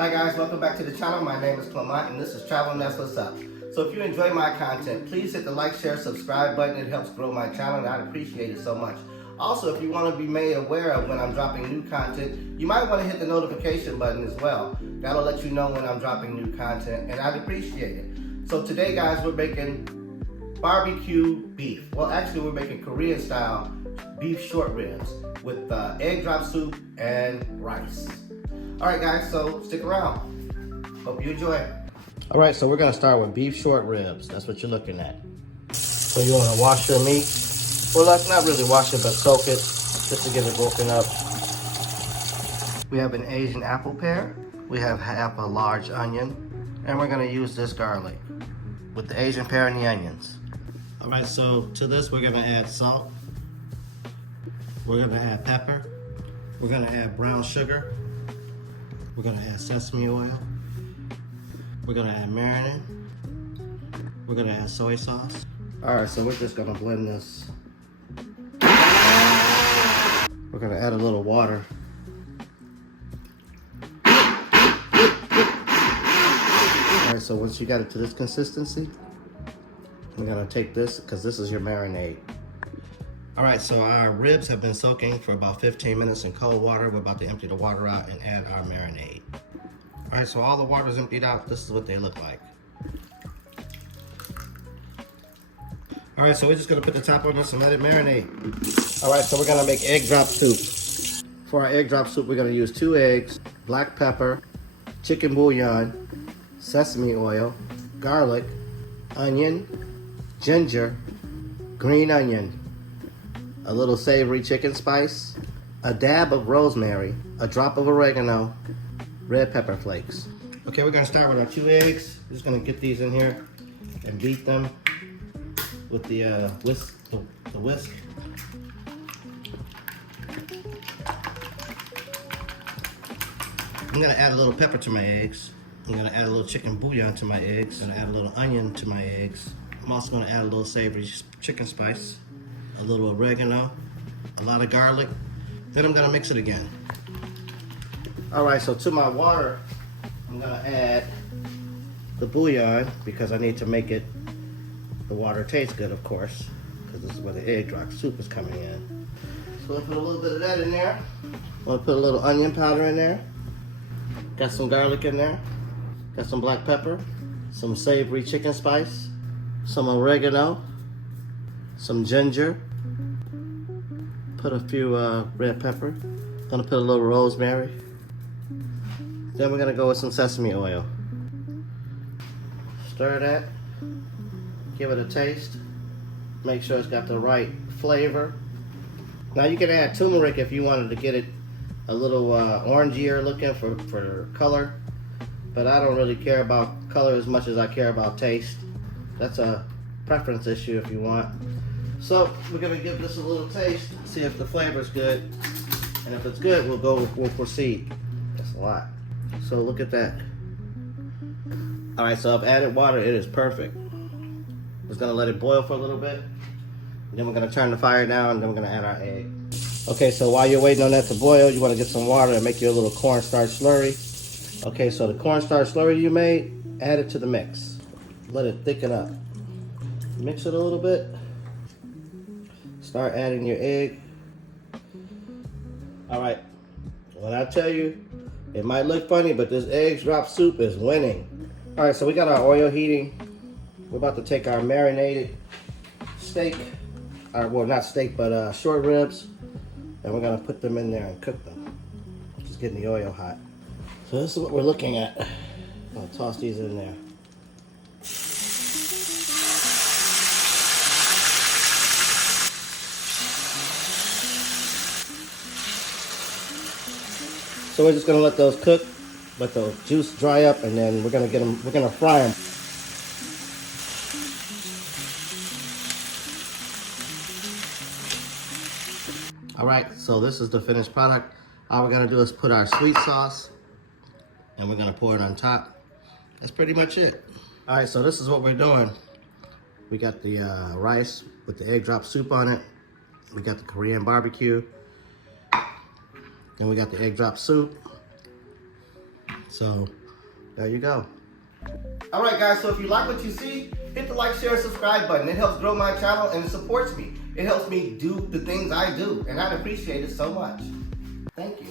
Hi guys, welcome back to the channel. My name is Clement and this is Travel and That's What's Up. So if you enjoy my content, please hit the like, share, subscribe button. It helps grow my channel and I'd appreciate it so much. Also, if you want to be made aware of when I'm dropping new content, you might want to hit the notification button as well. That'll let you know when I'm dropping new content and I'd appreciate it. So today guys, we're making barbecue beef. Well, actually we're making Korean style beef short ribs with egg drop soup and rice. Alright guys, so stick around. Hope you enjoy. Alright, so we're going to start with beef short ribs. That's what you're looking at. So you want to wash your meat. Well, not really wash it, but soak it just to get it broken up. We have an Asian apple pear. We have half a large onion. And we're going to use this garlic with the Asian pear and the onions. Alright, so to this we're going to add salt. We're going to add pepper. We're going to add brown sugar. We're going to add sesame oil. We're going to add marinade. We're going to add soy sauce. Alright, so we're just going to blend this. We're going to add a little water. Alright, so once you got it to this consistency, we're going to take this, because this is your marinade. Alright, so our ribs have been soaking for about 15 minutes in cold water. We're about to empty the water out and add our marinade. Alright, so all the water is emptied out. This is what they look like. Alright, so we're just going to put the top on this and let it marinate. Alright, so we're going to make egg drop soup. For our egg drop soup, we're going to use 2 eggs, black pepper, chicken bouillon, sesame oil, garlic, onion, ginger, green onion, a little savory chicken spice, a dab of rosemary, a drop of oregano, red pepper flakes. Okay, we're gonna start with our 2 eggs. We're just gonna get these in here and beat them with the whisk. I'm gonna add a little pepper to my eggs. I'm gonna add a little chicken bouillon to my eggs. I'm gonna add a little onion to my eggs. I'm also gonna add a little savory chicken spice, a little oregano, a lot of garlic. Then I'm gonna mix it again. All right, so to my water, I'm gonna add the bouillon because I need to make it, the water taste good, of course, because this is where the egg drop soup is coming in. So I'll put a little bit of that in there. I'm gonna put a little onion powder in there. Got some garlic in there. Got some black pepper, some savory chicken spice, some oregano, some ginger. Put a few red pepper. Gonna put a little rosemary. Then we're gonna go with some sesame oil. Stir that. Give it a taste. Make sure it's got the right flavor. Now you can add turmeric if you wanted to get it a little orangier looking for color. But I don't really care about color as much as I care about taste. That's a preference issue if you want. So we're gonna give this a little taste, see if the flavor's good, and if it's good, we'll proceed. That's a lot. So look at that. All right, so I've added water. It is perfect. Just gonna let it boil for a little bit. Then we're gonna turn the fire down, and then we're gonna add our egg. Okay, so while you're waiting on that to boil, you wanna get some water and make you a little cornstarch slurry. Okay, so the cornstarch slurry you made, add it to the mix. Let it thicken up. Mix it a little bit. Start adding your egg. All right, when I tell you, it might look funny, but this egg drop soup is winning. All right, so we got our oil heating. We're about to take our marinated steak, well, not steak, but short ribs, and we're gonna put them in there and cook them. Just getting the oil hot. So this is what we're looking at. I'm gonna toss these in there. So we're just gonna let those cook, let the juice dry up, and then we're gonna fry them. All right, so this is the finished product. All we're gonna do is put our sweet sauce, and we're gonna pour it on top. That's pretty much it. All right, so this is what we're doing. We got the rice with the egg drop soup on it. We got the Korean barbecue. Then we got the egg drop soup. So there you go. All right, guys, so if you like what you see, hit the like, share, subscribe button. It helps grow my channel and it supports me. It helps me do the things I do, and I'd appreciate it so much. Thank you.